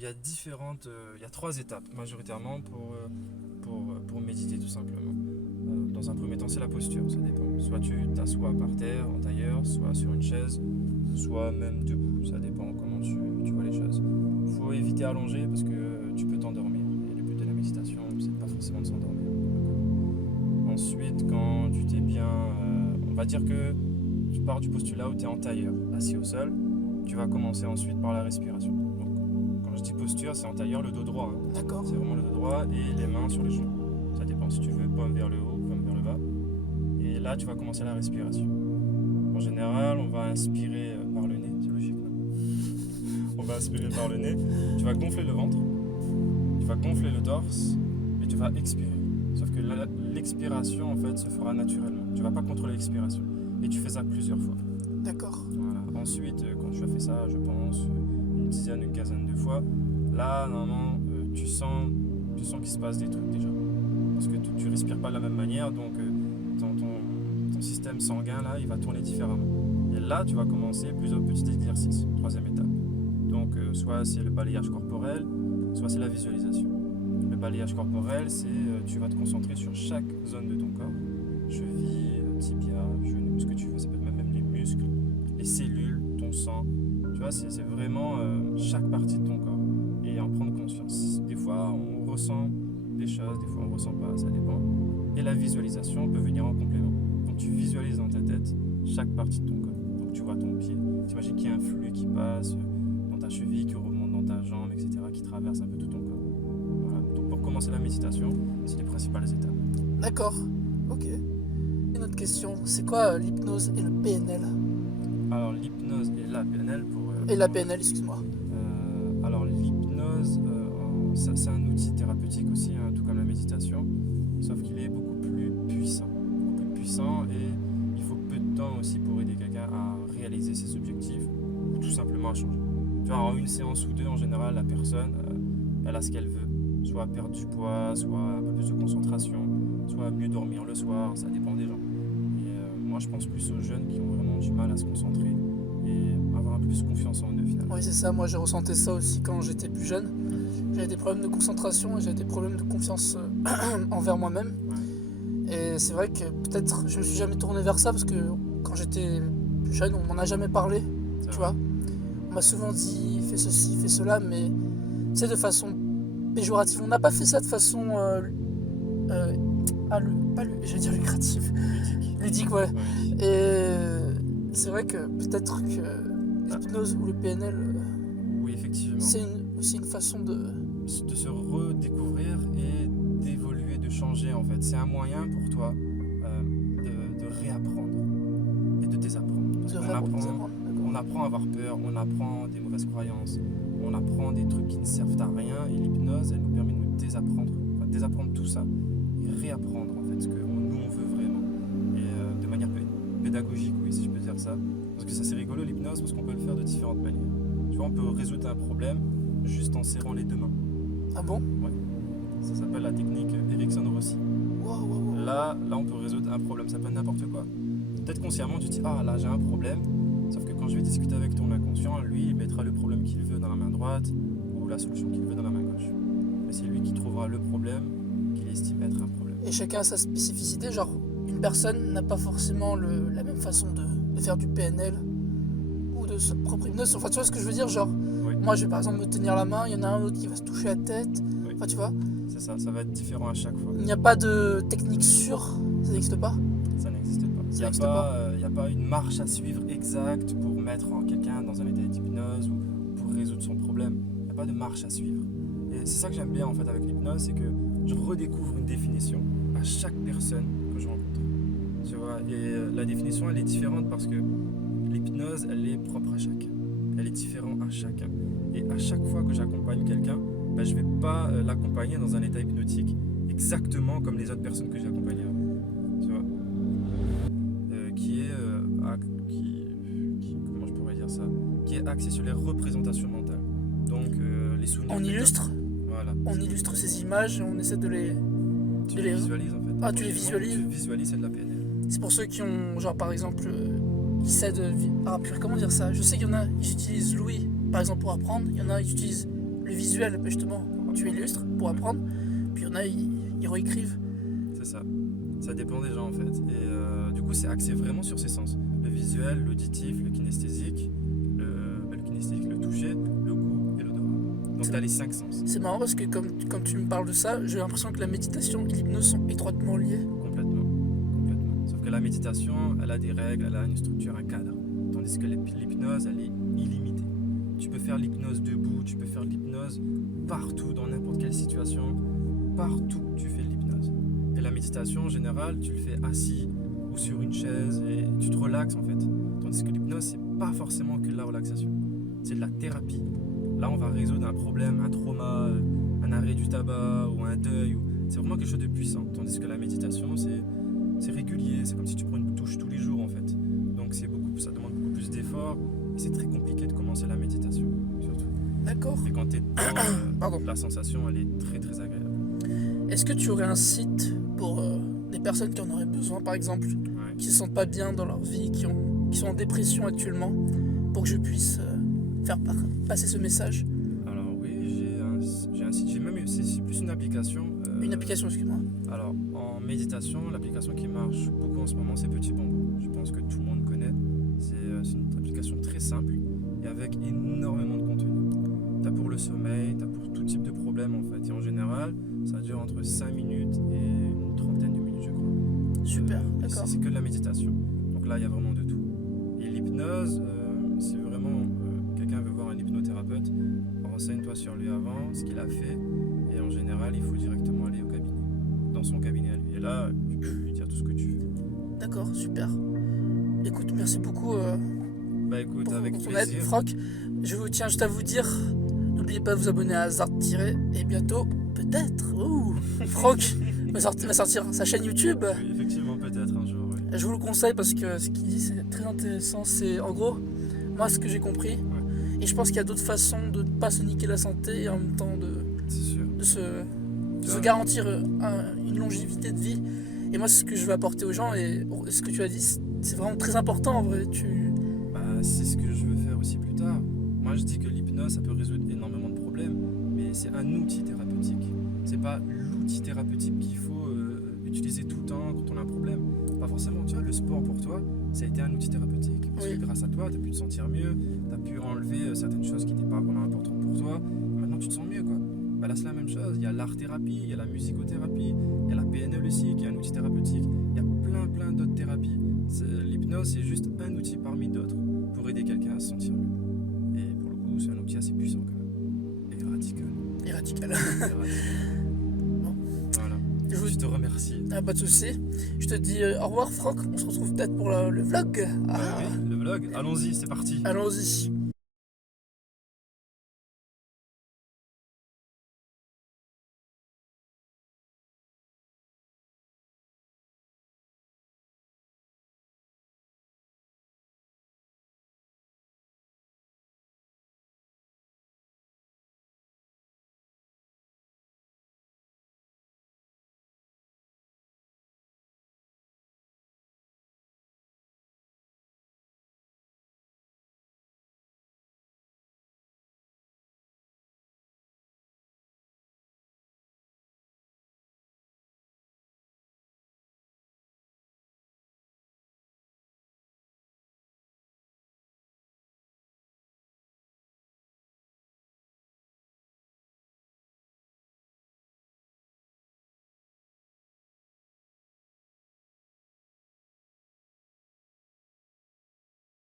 il y a il y a 3 étapes majoritairement pour méditer tout simplement. Dans un premier temps, c'est la posture, ça dépend. Soit tu t'assois par terre, en tailleur, soit sur une chaise, soit même debout, ça dépend comment tu vois les choses. Il faut éviter allongé parce que tu peux t'endormir. Et le but de la méditation, c'est pas forcément de s'endormir. Ensuite, quand tu t'es bien... on va dire que tu pars du postulat où tu es en tailleur, assis au sol, tu vas commencer ensuite par la respiration. Donc, quand je dis posture, c'est en tailleur, le dos droit. Hein. D'accord. C'est vraiment le dos droit et les mains sur les genoux. Ça dépend si tu veux paume vers le haut ou paume vers le bas. Et là, tu vas commencer la respiration. En général, on va inspirer par le nez, c'est logique, non? On va inspirer par le nez, tu vas gonfler le ventre, tu vas gonfler le torse et tu vas expirer. Sauf que l'expiration, en fait, se fera naturellement. Tu ne vas pas contrôler l'expiration. Et tu fais ça plusieurs fois. D'accord. Voilà. Ensuite, quand tu as fait ça, je pense, une dizaine, une quinzaine de fois, là, normalement, tu sens qu'il se passe des trucs déjà. Parce que tu ne respires pas de la même manière, donc ton système sanguin, là, il va tourner différemment. Et là, tu vas commencer plusieurs petits exercices, 3e étape. Donc, soit c'est le balayage corporel, soit c'est la visualisation. Le balayage corporel, c'est tu vas te concentrer sur chaque zone de ton corps, cheville, tibia, genou, ce que tu veux, ça peut être même les muscles, les cellules, ton sang. Tu vois, c'est vraiment chaque partie de ton corps et en prendre conscience. Des fois, on ressent des choses, des fois on ressent pas, ça dépend. Et la visualisation peut venir en complément. Donc tu visualises dans ta tête chaque partie de ton corps. Donc tu vois ton pied, tu imagines qu'il y a un flux qui passe dans ta cheville, qui remonte dans ta jambe, etc., qui traverse un peu tout ton corps. Voilà. Donc pour commencer la méditation, c'est les principales étapes. D'accord. Ok. Une autre question, c'est quoi l'hypnose et le PNL? Alors l'hypnose et la PNL Et la PNL, excuse-moi. Alors l'hypnose, c'est un outil thérapeutique aussi, hein, tout comme la méditation, sauf qu'il est beaucoup plus puissant et il faut peu de temps aussi pour aider quelqu'un à réaliser ses objectifs ou tout simplement à changer. Tu vois, en une séance ou deux, en général, la personne, elle a ce qu'elle veut, soit perdre du poids, soit un peu plus de concentration, soit mieux dormir le soir, ça dépend des gens. Et moi, je pense plus aux jeunes qui ont vraiment du mal à se concentrer et avoir un peu plus confiance en eux finalement. Oui, c'est ça, moi j'ai ressenti ça aussi quand j'étais plus jeune. J'avais des problèmes de concentration et j'avais des problèmes de confiance envers moi-même. Et c'est vrai que peut-être je me suis jamais tourné vers ça parce que quand j'étais plus jeune, on m'en a jamais parlé, tu vois. On m'a souvent dit fais ceci, fais cela, mais c'est de façon péjorative. On n'a pas fait ça de façon je vais dire lucrative. Ludique, ouais. Et c'est vrai que peut-être que l'hypnose ou le PNL, oui, effectivement. c'est aussi une façon de se redécouvrir et d'évoluer, de changer en fait. C'est un moyen pour toi de réapprendre et de désapprendre. Parce qu'on apprend à avoir peur, on apprend des mauvaises croyances, on apprend des trucs qui ne servent à rien et l'hypnose, elle nous permet de nous désapprendre tout ça et réapprendre en fait ce que nous on veut vraiment. Et de manière pédagogique, oui, si je peux dire ça. Parce que ça c'est rigolo l'hypnose parce qu'on peut le faire de différentes manières. Tu vois, on peut résoudre un problème juste en serrant les deux mains. Ah bon? Ouais. Ça s'appelle la technique Erickson-Rossi. Wow. Là, on peut résoudre un problème, ça peut être n'importe quoi. Peut-être consciemment, tu te dis, ah là j'ai un problème, sauf que quand je vais discuter avec ton inconscient, lui, il mettra le problème qu'il veut dans la main droite ou la solution qu'il veut dans la main gauche. Mais c'est lui qui trouvera le problème qu'il estime être un problème. Et chacun a sa spécificité, genre une personne n'a pas forcément la même façon de faire du PNL ou de sa propre hypnose. Enfin, tu vois ce que je veux dire, genre oui. Moi je vais par exemple me tenir la main, il y en a un autre qui va se toucher la tête. Oui. Enfin, tu vois. C'est ça va être différent à chaque fois. Il n'y a pas de technique sûre, ça n'existe pas. Ça n'existe pas. Il n'y a pas une marche à suivre exacte pour mettre quelqu'un dans un état d'hypnose ou pour résoudre son problème. Il n'y a pas de marche à suivre. Et c'est ça que j'aime bien en fait avec l'hypnose, c'est que je redécouvre une définition à chaque personne que je rencontre. Tu vois, et la définition elle est différente parce que l'hypnose elle est propre à chacun. Elle est différente à chacun. Et à chaque fois que j'accompagne quelqu'un, je ne vais pas l'accompagner dans un état hypnotique exactement comme les autres personnes que j'ai accompagnées avant. Tu vois, comment je pourrais dire ça, qui est axé sur les représentations mentales. Donc les souvenirs. On illustre. Voilà. On illustre ces images et on essaie de les. Tu les visualises en fait. Ah, tu les visualises. Tu visualises, c'est de la PNL. C'est pour ceux qui ont, genre par exemple, qui essaient de. Ah, purée, comment dire ça? Je sais qu'il y en a, ils utilisent l'ouïe par exemple pour apprendre. Il y en a, ils utilisent le visuel, justement, tu illustres pour apprendre. Puis il y en a, ils réécrivent. C'est ça. Ça dépend des gens en fait. Et du coup, c'est axé vraiment sur ces sens. Le visuel, l'auditif, le kinesthésique, le toucher, le goût et l'odorat. Donc tu as les 5 sens. C'est marrant parce que comme tu me parles de ça, j'ai l'impression que la méditation et l'hypnose sont étroitement liées. Complètement. Sauf que la méditation, elle a des règles, elle a une structure, un cadre. Tandis que l'hypnose, elle est illimitée. Tu peux faire l'hypnose debout, tu peux faire l'hypnose partout, dans n'importe quelle situation. Partout, tu fais de l'hypnose. Et la méditation, en général, tu le fais assis ou sur une chaise et tu te relaxes en fait. Tandis que l'hypnose, c'est pas forcément que de la relaxation. C'est de la thérapie. Là, on va résoudre un problème, un trauma, un arrêt du tabac ou un deuil. C'est vraiment quelque chose de puissant. Tandis que la méditation, c'est régulier. C'est comme si tu prends une douche tous les jours en fait. Donc ça demande beaucoup plus d'efforts et c'est très compliqué de commencer la méditation, surtout. D'accord. Et quand tu es dedans, la sensation, elle est très très agréable. Est-ce que tu aurais un site pour des personnes qui en auraient besoin, par exemple, qui se sentent pas bien dans leur vie, qui sont en dépression actuellement, pour que je puisse faire passer ce message? Alors oui, j'ai un site, c'est plus une application. Une application, excuse-moi. Alors en méditation, l'application qui marche beaucoup en ce moment, c'est Petit Bambou. Je pense que tout le monde connaît. C'est une application très simple et avec énormément de contenu. T'as pour le sommeil, t'as pour tout type de problème en fait. Et en général, ça dure entre 5 minutes et une trentaine de minutes, je crois. Super, d'accord. C'est que de la méditation. Donc là, il y a vraiment de tout. Et l'hypnose, si vraiment quelqu'un veut voir un hypnothérapeute, renseigne-toi sur lui avant, ce qu'il a fait. Et en général, il faut directement aller au cabinet, dans son cabinet à lui. Et là, tu peux lui dire tout ce que tu veux. D'accord, super. Écoute, merci beaucoup Écoute, avec pour ton plaisir. aide, Franck. Je tiens juste à vous dire, n'oubliez pas de vous abonner à Zart et bientôt, peut-être, Franck va sortir sa chaîne YouTube. Oui, effectivement, peut-être un jour, oui. Je vous le conseille parce que ce qu'il dit, c'est très intéressant. C'est en gros, moi, ce que j'ai compris. Et je pense qu'il y a d'autres façons de ne pas se niquer la santé et en même temps de se garantir une longévité de vie. Et moi, c'est ce que je veux apporter aux gens. Et ce que tu as dit, c'est vraiment très important en vrai. C'est ce que je veux faire aussi plus tard. Moi, je dis que l'hypnose, ça peut résoudre énormément de problèmes, mais c'est un outil thérapeutique. C'est pas l'outil thérapeutique qu'il faut utiliser tout le temps quand on a un problème. Pas forcément. Tu vois, le sport pour toi, ça a été un outil thérapeutique. Parce que grâce à toi, tu as pu te sentir mieux, tu as pu enlever certaines choses qui n'étaient pas vraiment importantes pour toi. Et maintenant, tu te sens mieux, quoi. Là, c'est la même chose. Il y a l'art-thérapie, il y a la musicothérapie, il y a la PNL aussi, qui est un outil thérapeutique. Il y a plein d'autres thérapies. L'hypnose, c'est juste un outil parmi d'autres pour aider quelqu'un à se sentir mieux. Et pour le coup, c'est un outil assez puissant quand même. Et radical. Et radical. Bon. Voilà. Je te remercie. Pas de soucis. Je te dis au revoir, Franck. On se retrouve peut-être pour le vlog. Oui, le vlog. Allons-y, c'est parti. Allons-y.